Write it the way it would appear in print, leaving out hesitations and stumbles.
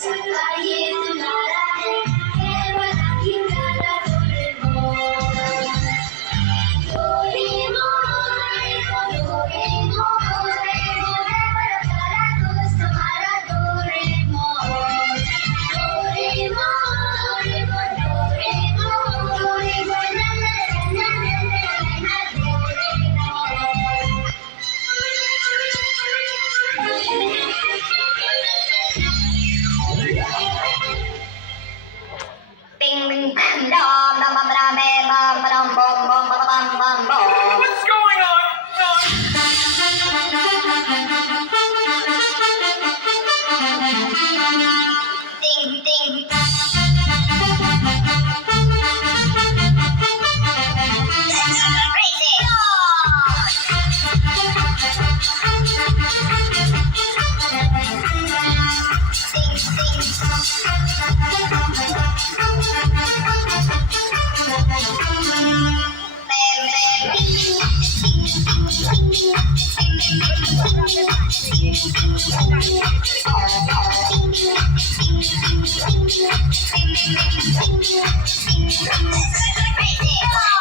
सकाळी तुम्हाला केवळ ठिकाणा Ding dong dong bum bum bum bum bum bum bum bum bum. What's going on? Ding ding. Crazy. Crazy.